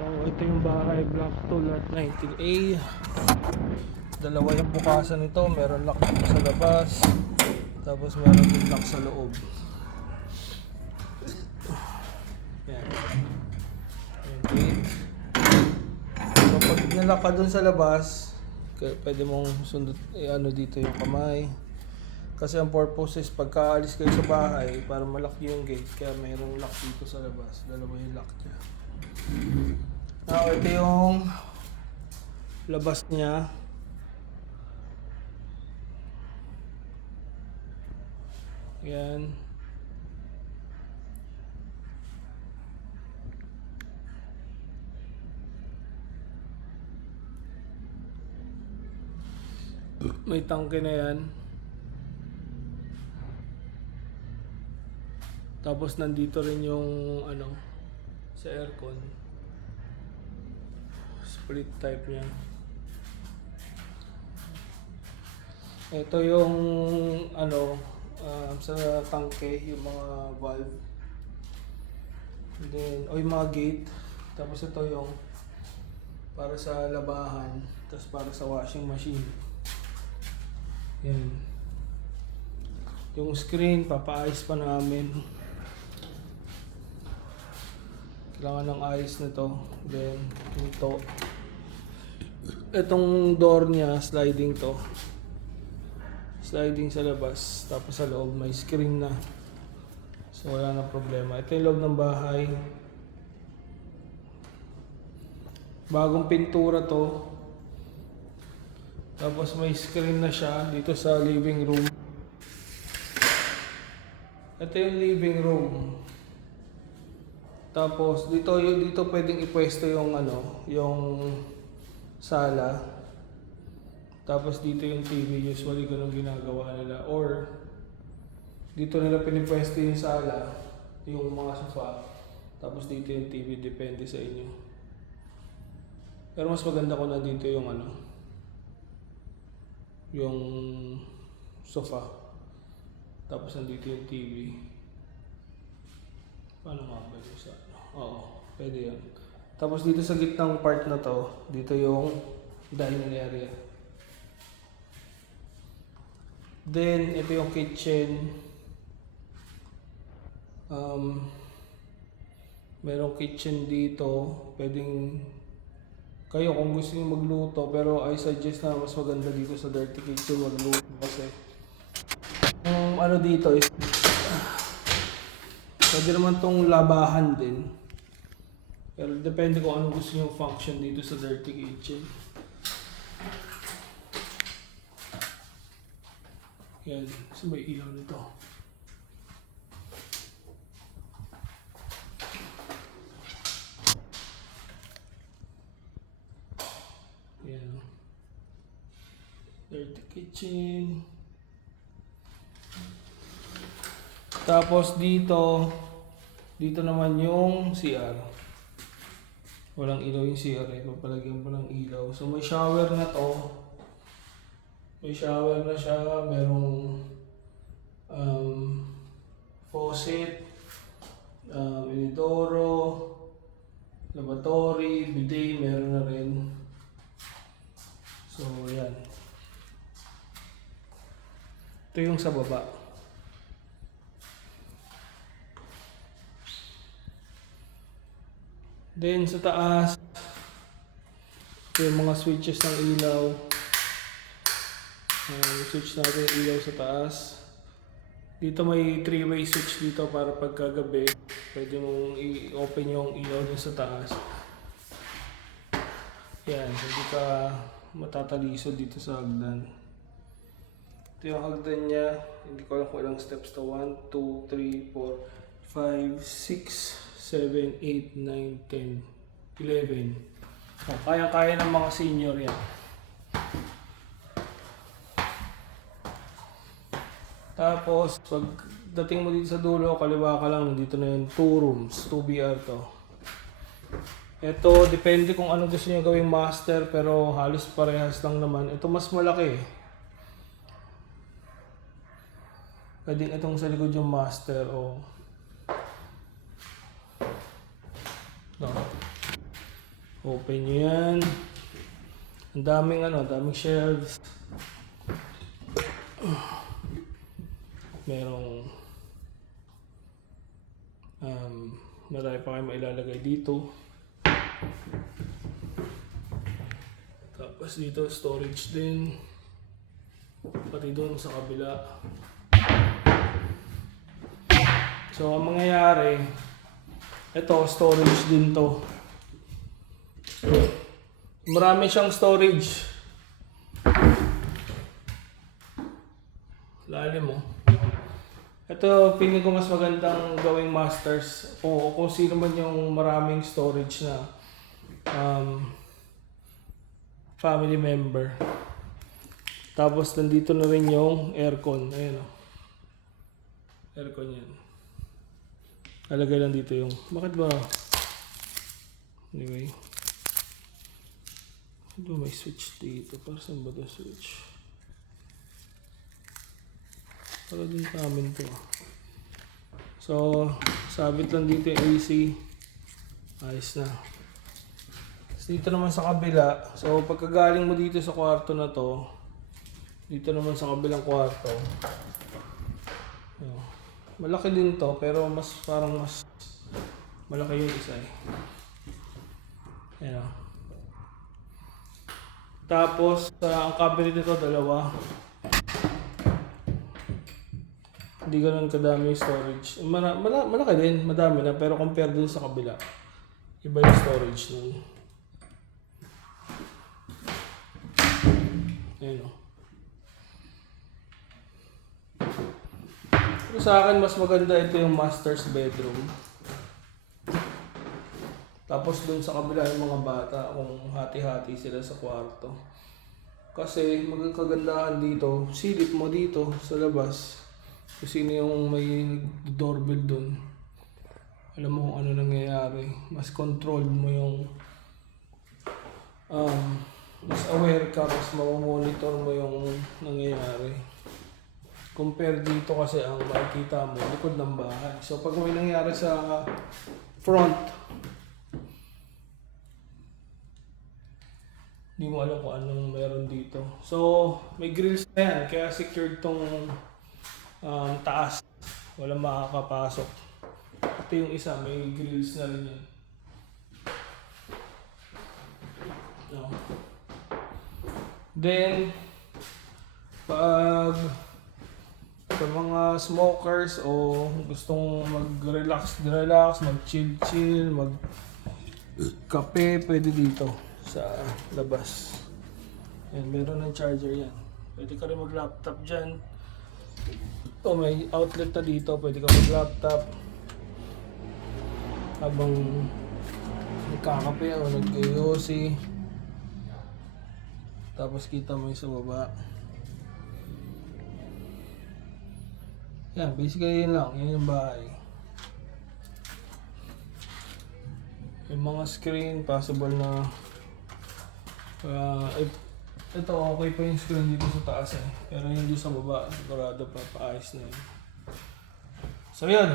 So ito yung bahay, block 2 lot 19A. Dalawa yung bukasan nito, meron lock dito sa labas, tapos meron din lock sa loob. Yan. Yung gate. So pag nalock ka dun sa labas, pwede mong sundot, ano dito yung kamay. Kasi ang purpose is pagkaalis kayo sa bahay para malak yung gate, kaya mayroong lock dito sa labas. Dalawa yung lock niya. Now ito yung labas niya. Yan. May tangke na yan. Tapos nandito rin yung ano sa aircon. Split type niya. Ito yung ano sa tangke, yung mga valve. And then, o yung mga gate. Tapos ito yung para sa labahan. Tapos para sa washing machine. Yan. Yung screen, papaayos pa namin. Kailangan ng ayos na to. Then, ito. Itong door niya, sliding to. Sliding sa labas. Tapos sa loob, may screen na. So, wala na problema. Ito yung loob ng bahay. Bagong pintura to. Tapos may screen na siya dito sa living room. Ito yung living room. Tapos dito pwedeng ipwesto yung ano, yung sala. Tapos dito yung TV, usually ganun ginagawa nila. Or dito nila pinipwesto yung sala, yung mga sofa. Tapos dito yung TV, depende sa inyo. Pero mas maganda ko na dito yung ano, yung sofa. Tapos nandito yung TV. Paano nga ba yung sa ano? Oo, pwede yan. Tapos dito sa gitnang part na to, dito yung dining area. Then, ito yung kitchen. Merong kitchen dito. Pwedeng kayo kung gusto niyo magluto, pero I suggest na mas maganda dito sa dirty kitchen magluto kasi ano dito is pwede naman tong labahan din. Pero depende kung anong gusto niyo function dito sa dirty kitchen. Yan, so may ilaw nito. Yan. Dirty kitchen. Tapos dito naman yung CR. Walang ilaw yung CR eh, papalagyan pa ng ilaw. So may shower na to. May shower na siya, merong faucet, inidoro, lavatory, bidet, meron na rin. So yan. Ito yung sa baba. Then sa taas, ito yung mga switches ng ilaw. Switch natin yung ilaw sa taas. Dito may 3-way switch dito para pagkagabi, pwede mong i-open yung ilaw dun sa taas. Yan, hindi ka matatalisod dito sa hagdan. Ito yung hagdan niya. Hindi ko alam kung ilang steps to. 1, 2, 3, 4, 5, 6, 7, 8, 9, 10, 11. So, kaya-kaya ng mga senior yan. Tapos, pag dating mo dito sa dulo, kaliwa ka lang, nandito na yung 2 rooms, 2 BR to. Ito, depende kung ano gusto niyo gawing master, pero halos parehas lang naman. Ito mas malaki. Pwede itong sa likod yung master o... No. Open nyo yan. Ang daming daming shelves. Merong marami pa kayo mailalagay dito. Tapos dito storage din. Pati doon sa kabila. So ang mangyayari, ito storage din to. Marami siyang storage. Lalim mo. Ito, feeling ko mas magandang gawing masters o kung sino man yung maraming storage na family member. Tapos nandito na rin yung aircon. Ayan o. Aircon yan. Nalagay lang dito yung... Bakit ba? Anyway. Ito may switch dito. Para saan ba ito switch? Para din sa amin to. So, sabit lang dito yung AC. Ayos na. Tapos dito naman sa kabila. So, pagkagaling mo dito sa kwarto na to, dito naman sa kabilang kwarto. Malaki din to, pero mas malaki yung isa eh. Ayan. Tapos, ang cabinet nito dalawa. Hindi ganun kadami yung storage. Malaki din, madami na, pero compare dun sa kabila, iba yung storage nun. Ayan o. Pero sa akin, mas maganda ito yung master's bedroom. Tapos dun sa kabila yung mga bata, kung hati-hati sila sa kwarto. Kasi magkagandahan dito, silip mo dito sa labas. Kung sino yung may doorbell dun. Alam mo kung ano nangyayari. Mas controlled mo yung... mas aware ka, mas mamonitor mo yung nangyayari. Compare dito kasi ang makikita mo, likod ng bahay. So pag may nangyayari sa front, hindi mo alam kung anong meron dito. So may grills na yan, kaya secured tong taas. Walang makakapasok. Ito yung isa, may grills na rin yan. No. Then, pag sa mga smokers o gustong mag-relax, mag-chill, mag-kape, pwede dito sa labas. Yan, meron ng charger yan. Pwede ka rin mag-laptop dyan. Ito, may outlet na dito. Pwede ka mag-laptop habang nagkakape o nag-yosi. Tapos kita mo yung sa baba. Yan, basically yun lang. Yan yung bahay. Yung mga screen, possible na ito okay pa yung screen dito sa taas eh. Pero yung dito sa baba, sigurado pa paayos na yun. So yun.